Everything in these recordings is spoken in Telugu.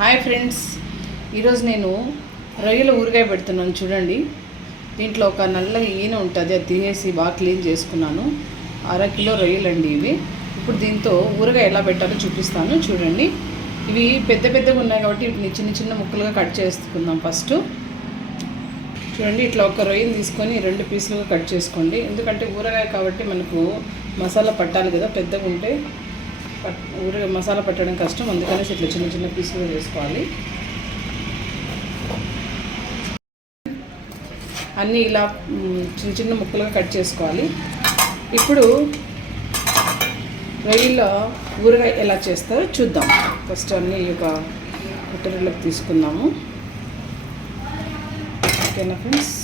హాయ్ ఫ్రెండ్స్, ఈరోజు నేను రొయ్యల ఊరగాయ పెడుతున్నాను. చూడండి, దీంట్లో ఒక నల్లగా ఈన ఉంటుంది, అది తీసేసి బాగా క్లీన్ చేసుకున్నాను. 1/2 కిలో రొయ్యలు అండి ఇవి. ఇప్పుడు దీంతో ఊరగాయ ఎలా పెట్టాలో చూపిస్తాను. చూడండి, ఇవి పెద్దగా ఉన్నాయి కాబట్టి వీటిని చిన్న చిన్న ముక్కలుగా కట్ చేసుకుందాం. ఫస్ట్ చూడండి, ఇట్లా ఒక రొయ్యని తీసుకొని 2 పీసులుగా కట్ చేసుకోండి. ఎందుకంటే ఊరగాయ కాబట్టి మనకు మసాలా పట్టాలి కదా, పెద్దగా ఉంటే ఊరగాయ మసాలా పట్టడం కష్టం. అందుకనేసి ఇట్లా చిన్న చిన్న పీసులుగా వేసుకోవాలి. అన్నీ ఇలా చిన్న చిన్న ముక్కలుగా కట్ చేసుకోవాలి. ఇప్పుడు రొయ్యల ఊరగాయ ఎలా చేస్తారో చూద్దాం. ఫస్ట్ అన్నీ ఒక కట్టెరలోకి తీసుకుందాము. ఓకేనా ఫ్రెండ్స్,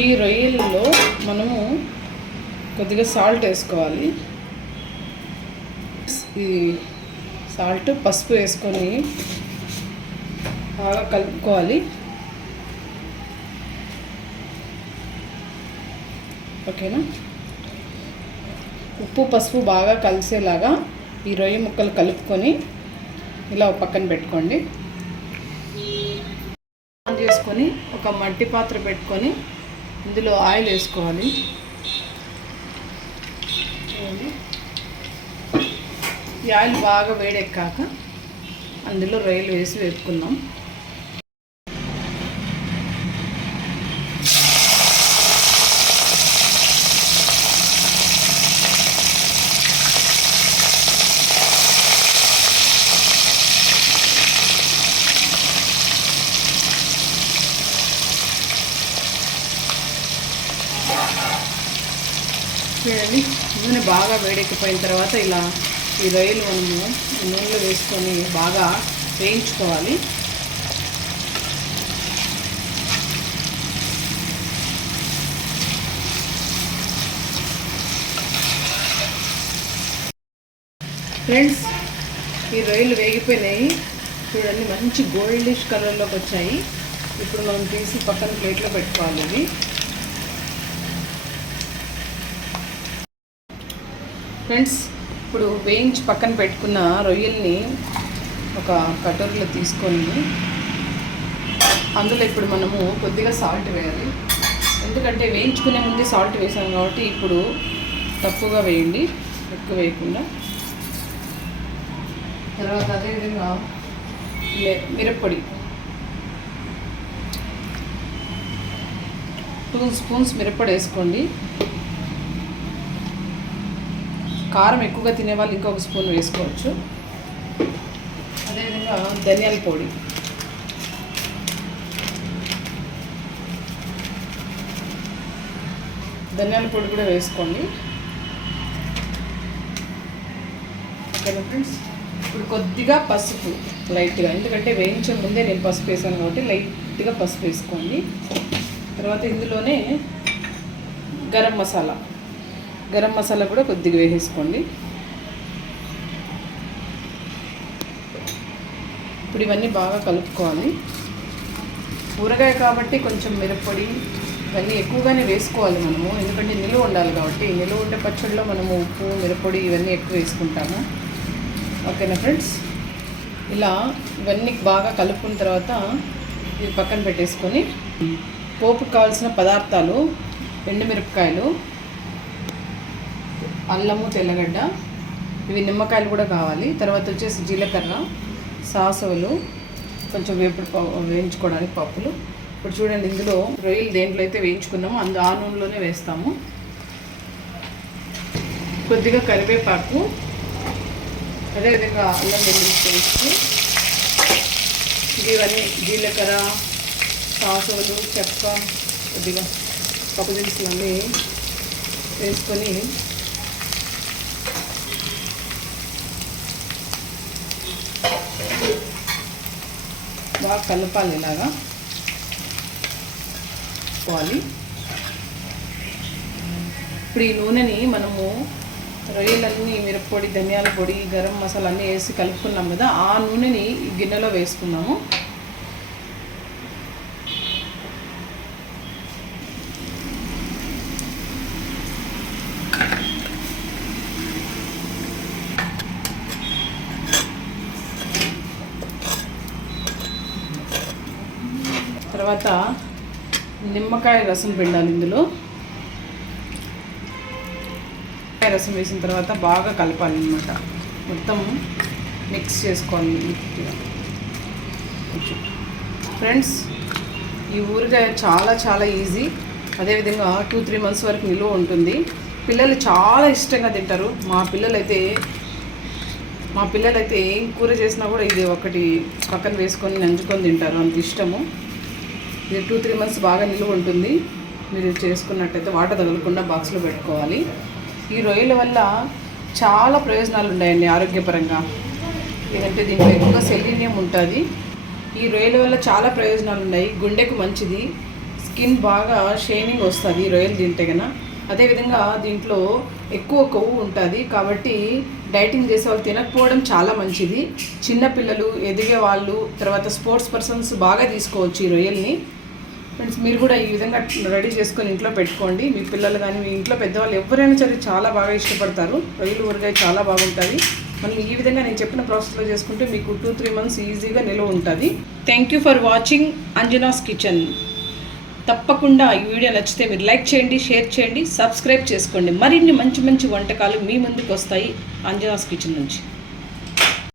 ఈ రొయ్యలలో మనము కొద్దిగా సాల్ట్ వేసుకోవాలి. ఈ సాల్ట్ పసుపు వేసుకొని బాగా కలుపుకోవాలి. ఓకేనా, ఉప్పు పసుపు బాగా కలిసేలాగా ఈ రొయ్య ముక్కలు కలుపుకొని ఇలా పక్కన పెట్టుకోండి. ఆన్ చేసుకొని ఒక మట్టి పాత్ర పెట్టుకొని ఇందులో ఆయిల్ వేసుకోవాలి. ఈ ఆయిల్ బాగా వేడెక్కాక అందులో రొయ్యలు వేసి వేపుకుందాం. చూడండి, నూనె బాగా వేడెక్కిపోయిన తర్వాత ఇలా ఈ రొయ్యలు మనము నూనెలో వేసుకొని బాగా వేయించుకోవాలి. ఫ్రెండ్స్, ఈ రొయ్యలు వేగిపోయినాయి. చూడండి, మంచి గోల్డిష్ కలర్లోకి వచ్చాయి. ఇప్పుడు మనం తీసి పక్కన ప్లేట్లో పెట్టుకోవాలి. ఇవి ఫ్రెండ్స్, ఇప్పుడు వేయించి పక్కన పెట్టుకున్న రొయ్యల్ని ఒక కటోరీలో తీసుకొని అందులో ఇప్పుడు మనము కొద్దిగా సాల్ట్ వేయాలి. ఎందుకంటే వేయించుకునే ముందే సాల్ట్ వేసాం కాబట్టి ఇప్పుడు తక్కువగా వేయండి, ఎక్కువ వేయకుండా. తర్వాత అదేవిధంగా మిరప్పొడి 2 స్పూన్స్ మిరప్పొడి వేసుకోండి. కారం ఎక్కువగా తినేవాళ్ళు ఇంకొక స్పూన్ వేసుకోవచ్చు. అదేవిధంగా ధనియాల పొడి, కూడా వేసుకోండి. ఓకేనా ఫ్రెండ్స్, ఇప్పుడు కొద్దిగా పసుపు లైట్గా, ఎందుకంటే వేయించే ముందే నేను పసుపు వేసాను కాబట్టి లైట్గా పసుపు వేసుకోండి. తర్వాత ఇందులోనే గరం మసాలా కూడా కొద్దిగా వేసేసుకోండి. ఇప్పుడు ఇవన్నీ బాగా కలుపుకోవాలి. ఊరగాయ కాబట్టి కొంచెం మిరప్పొడి ఇవన్నీ ఎక్కువగానే వేసుకోవాలి మనము, ఎందుకంటే నిలువ ఉండాలి కాబట్టి. నిలువ ఉండే పచ్చడిలో మనము ఉప్పు మిరప్పొడి ఇవన్నీ ఎక్కువ వేసుకుంటాము. ఓకేనా ఫ్రెండ్స్, ఇలా ఇవన్నీ బాగా కలుపుకున్న తర్వాత ఇది పక్కన పెట్టేసుకొని పోపుకు కావాల్సిన పదార్థాలు: ఎండుమిరపకాయలు, అల్లము, తెల్లగడ్డ, ఇవి నిమ్మకాయలు కూడా కావాలి. తర్వాత వచ్చేసి జీలకర్ర, సాసవులు, కొంచెం వేయించుకోవడానికి పప్పులు. ఇప్పుడు చూడండి, ఇందులో రొయ్యలు దేంట్లో అయితే వేయించుకున్నామో ఆ నూనెలోనే వేస్తాము. కొద్దిగా కరివేపాకు, అదేవిధంగా అల్లం వెల్లుల్లి పేస్ట్, ఇవన్నీ జీలకర్ర, సాసవులు, చెక్క, కొద్దిగా పప్పు దినుసులన్నీ వేసుకొని బాగా కలపాలి. ఇలాగా పోవాలి. ఇప్పుడు ఈ నూనెని మనము రొయ్యలన్నీ మిరప్పొడి, ధనియాల పొడి, గరం మసాలా అన్నీ వేసి కలుపుకున్నాం కదా, ఆ నూనెని ఈ గిన్నెలో వేసుకున్నాము. తర్వాత నిమ్మకాయ రసం పిండాలి. ఇందులో నిమ్మకాయ రసం వేసిన తర్వాత బాగా కలపాలి అన్నమాట. మొత్తం మిక్స్ చేసుకోవాలి కొంచెం. ఫ్రెండ్స్, ఈ ఊరగాయ చాలా చాలా ఈజీ. అదేవిధంగా 2-3 months వరకు నిలువ ఉంటుంది. పిల్లలు చాలా ఇష్టంగా తింటారు. మా పిల్లలైతే ఏం కూర చేసినా కూడా ఇది ఒకటి పక్కన వేసుకొని నంచుకొని తింటారు, అంత ఇష్టము. ఇది 2-3 months బాగా నిలువ ఉంటుంది. మీరు చేసుకున్నట్టయితే వాటర్ తగలకుండా బాక్స్లో పెట్టుకోవాలి. ఈ రొయ్యల వల్ల చాలా ప్రయోజనాలు ఉన్నాయండి ఆరోగ్యపరంగా. లేదంటే దీంట్లో ఎక్కువగా సెలీనియం ఉంటుంది. ఈ రొయ్యల వల్ల చాలా ప్రయోజనాలు ఉన్నాయి. గుండెకు మంచిది, స్కిన్ బాగా షైనింగ్ వస్తుంది రొయ్యలు తింటే కన్నా. అదేవిధంగా దీంట్లో ఎక్కువ కొవ్వు ఉంటుంది కాబట్టి డైటింగ్ చేసే వాళ్ళు తినకపోవడం చాలా మంచిది. చిన్నపిల్లలు, ఎదిగే వాళ్ళు, తర్వాత స్పోర్ట్స్ పర్సన్స్ బాగా తీసుకోవచ్చు ఈ రొయ్యల్ని. ఫ్రెండ్స్, మీరు కూడా ఈ విధంగా రెడీ చేసుకొని ఇంట్లో పెట్టుకోండి. మీ పిల్లలు కానీ మీ ఇంట్లో పెద్దవాళ్ళు ఎవరైనా సరే చాలా బాగా ఇష్టపడతారు. రొయ్యలు ఊరగాయ చాలా బాగుంటుంది. మళ్ళీ ఈ విధంగా నేను చెప్పిన ప్రాసెస్లో చేసుకుంటే మీకు 2-3 months ఈజీగా నిల్వ ఉంటుంది. Thank you for watching Anjana's kitchen. తప్పకుండా ఈ వీడియో నచ్చితే మీరు లైక్ చేయండి, షేర్ చేయండి, సబ్స్క్రైబ్ చేసుకోండి. మరిన్ని మంచి మంచి వంటకాలు మీ ముందుకు వస్తాయి అంజనాస్ కిచెన్ నుంచి.